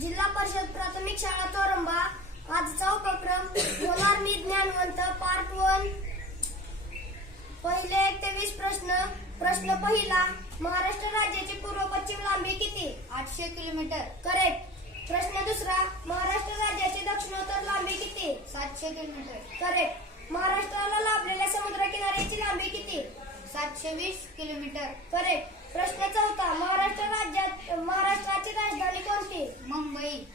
जिल्हा परिषद प्राथमिक शाळा तोरंबा आजचा उपक्रम होणार मी ज्ञानवंत पार्ट 1 पहिले 1 ते 20 प्रश्न। प्रश्न पहिला, महाराष्ट्र राज्याची पूर्व पश्चिम लांबी किती? 800 किलोमीटर। करेक्ट। प्रश्न दुसरा, महाराष्ट्र राज्याची दक्षिणोत्तर लांबी किती? 700 किलोमीटर। करेक्ट। महाराष्ट्राला लाभलेल्या समुद्र किनाऱ्याची लांबी किती? 720 किलोमीटर। करेक्ट। प्रश्न चौथा, महाराष्ट्राची राजधानी कोणती? मुंबई।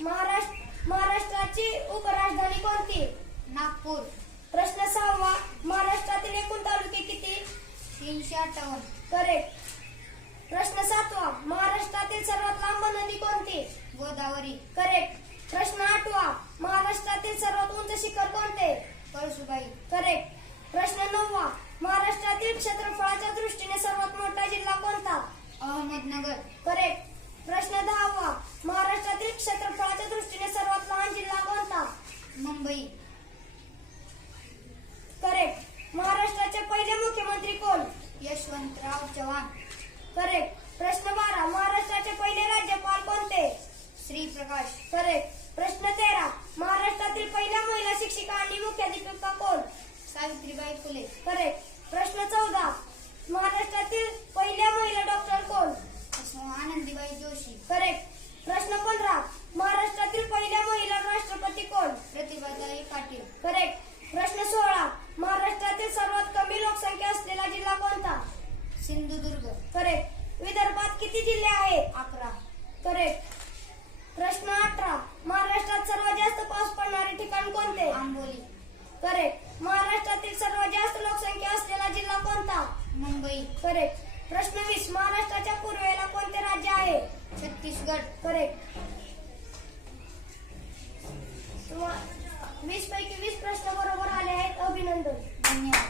महाराष्ट्राची उपराजधानी कोणती? नागपूर। प्रश्न सहावा, महाराष्ट्रातील एकूण तालुके किती? 358। करेक्ट। प्रश्न सातवा, महाराष्ट्रातील सर्वात लांब नदी कोणती? गोदावरी। करेक्ट। प्रश्न आठवा, महाराष्ट्रातील सर्वात उंच शिखर कोणते? कळसुबाई। करेक्ट। प्रश्न नववा, महाराष्ट्रातील क्षेत्रफळाच्या दृष्टीने सर्वात मोठा जिल्हा कोणता? अहमदनगर। करेक्ट। प्रश्न 10वा, महाराष्ट्रातील क्षेत्रफळाच्या दृष्टीने सर्वात लहान जिल्हा कोणता? मुंबई। करेक्ट। महाराष्ट्राचे पहिले मुख्यमंत्री कोण? यशवंतराव चव्हाण। करेक्ट। प्रश्न 12, महाराष्ट्राचे पहिले राज्यपाल कोणते? श्रीप्रकाश। करेक्ट। प्रश्न 13, महाराष्ट्रातील पहिल्या महिला शिक्षिका आणि मुख्याध्यापिका कोण? सावित्रीबाई फुले। करेक्ट। प्रश्न 14, महाराष्ट्रातील पहिल्या महिला डॉक्टर कोण? आनंदीबाई जोशी। करेक्ट। प्रश्न 15, महाराष्ट्रातील पहिल्या महिला राष्ट्रपती कोण? प्रतिभाताई पाटील। करेक्ट। प्रश्न 16, महाराष्ट्रातील सर्वात कमी लोकसंख्या असलेला जिल्हा कोणता? सिंधुदुर्ग। करेक्ट। विदर्भात किती जिल्हे आहेत? 11। करेक्ट। प्रश्न 18, महाराष्ट्रात सर्वात जास्त पाऊस पडणारे ठिकाण कोणते? आंबोली। करेक्ट। महाराष्ट्रातील सर्वात जास्त लोकसंख्या असलेला जिल्हा कोणता? मुंबई। करेक्ट। प्रश्न 20, महाराष्ट्राच्या पूर्वेला कोणते राज्य आहे? छत्तीसगड। करेक्ट। 20 पैकी 20 प्रश्न बरोबर आले आहेत, अभिनंदन। धन्यवाद।